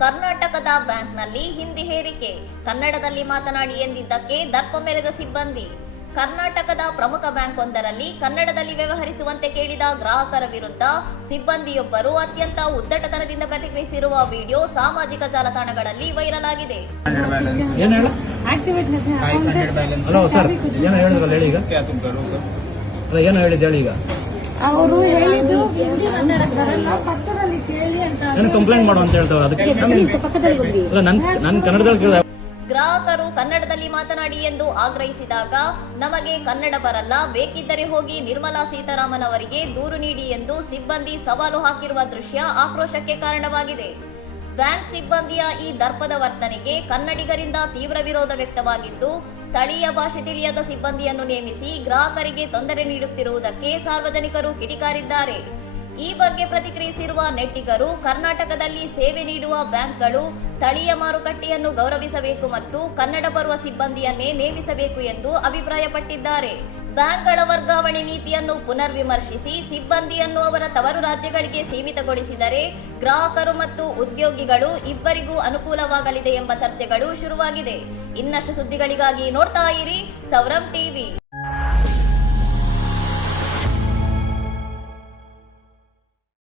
ಕರ್ನಾಟಕದ ಬ್ಯಾಂಕ್ನಲ್ಲಿ ಹಿಂದಿ ಹೇರಿಕೆ, ಕನ್ನಡದಲ್ಲಿ ಮಾತನಾಡಿ ಎಂದಿದ್ದಕ್ಕೆ ದರ್ಪ ಮೆರೆದ ಸಿಬ್ಬಂದಿ. ಕರ್ನಾಟಕದ ಪ್ರಮುಖ ಬ್ಯಾಂಕ್ ಒಂದರಲ್ಲಿ ಕನ್ನಡದಲ್ಲಿ ವ್ಯವಹರಿಸುವಂತೆ ಕೇಳಿದ ಗ್ರಾಹಕರ ವಿರುದ್ಧ ಸಿಬ್ಬಂದಿಯೊಬ್ಬರು ಅತ್ಯಂತ ಉದ್ದಟತನದಿಂದ ಪ್ರತಿಕ್ರಿಯಿಸಿರುವ ವಿಡಿಯೋ ಸಾಮಾಜಿಕ ಜಾಲತಾಣಗಳಲ್ಲಿ ವೈರಲ್ ಆಗಿದೆ. ಅವರು ಹೇಳಿದ್ದು ಹಿಂದಿ ಕನ್ನಡ ಬರಲ್ಲ, ಪಕ್ಕದಲ್ಲಿ ಕೇಳಿ ಅಂತ ಕಂಪ್ಲೇಂಟ್ ಮಾಡು ಅಂತ ಹೇಳ್ತಾರೆ. ಅದಕ್ಕೆ ನನ್ನ ಕನ್ನಡದಲ್ಲಿ ಗ್ರಾಹಕರು ಕನ್ನಡದಲ್ಲಿ ಮಾತನಾಡಿ ಎಂದು ಆಗ್ರಹಿಸಿದಾಗ, ನಮಗೆ ಕನ್ನಡ ಬರಲ್ಲ, ಬೇಕಿದ್ದರೆ ಹೋಗಿ ನಿರ್ಮಲಾ ಸೀತಾರಾಮನ್ ಅವರಿಗೆ ದೂರು ನೀಡಿ ಎಂದು ಸಿಬ್ಬಂದಿ ಸವಾಲು ಹಾಕಿರುವ ದೃಶ್ಯ ಆಕ್ರೋಶಕ್ಕೆ ಕಾರಣವಾಗಿದೆ. ಬ್ಯಾಂಕ್ ಸಿಬ್ಬಂದಿಯ ಈ ದರ್ಪದ ವರ್ತನೆಗೆ ಕನ್ನಡಿಗರಿಂದ ತೀವ್ರ ವಿರೋಧ ವ್ಯಕ್ತವಾಗಿದ್ದು, ಸ್ಥಳೀಯ ಭಾಷೆ ತಿಳಿಯದ ಸಿಬ್ಬಂದಿಯನ್ನು ನೇಮಿಸಿ ಗ್ರಾಹಕರಿಗೆ ತೊಂದರೆ ನೀಡುತ್ತಿರುವುದಕ್ಕೆ ಸಾರ್ವಜನಿಕರು ಕಿಡಿಕಾರಿದ್ದಾರೆ. ಈ ಬಗ್ಗೆ ಪ್ರತಿಕ್ರಿಯಿಸಿರುವ ನೆಟ್ಟಿಗರು, ಕರ್ನಾಟಕದಲ್ಲಿ ಸೇವೆ ನೀಡುವ ಬ್ಯಾಂಕ್ಗಳು ಸ್ಥಳೀಯ ಮಾರುಕಟ್ಟೆಯನ್ನು ಗೌರವಿಸಬೇಕು ಮತ್ತು ಕನ್ನಡ ಬರುವ ಸಿಬ್ಬಂದಿಯನ್ನೇ ನೇಮಿಸಬೇಕು ಎಂದು ಅಭಿಪ್ರಾಯಪಟ್ಟಿದ್ದಾರೆ. ಬ್ಯಾಂಕ್ಗಳ ವರ್ಗಾವಣೆ ನೀತಿಯನ್ನು ಪುನರ್ ವಿಮರ್ಶಿಸಿ ಸಿಬ್ಬಂದಿಯನ್ನು ಅವರ ತವರು ರಾಜ್ಯಗಳಿಗೆ ಸೀಮಿತಗೊಳಿಸಿದರೆ ಗ್ರಾಹಕರು ಮತ್ತು ಉದ್ಯೋಗಿಗಳು ಇಬ್ಬರಿಗೂ ಅನುಕೂಲವಾಗಲಿದೆ ಎಂಬ ಚರ್ಚೆಗಳು ಶುರುವಾಗಿದೆ. ಇನ್ನಷ್ಟು ಸುದ್ದಿಗಳಿಗಾಗಿ ನೋಡ್ತಾ ಇರಿ ಸೌರಂ ಟಿವಿ.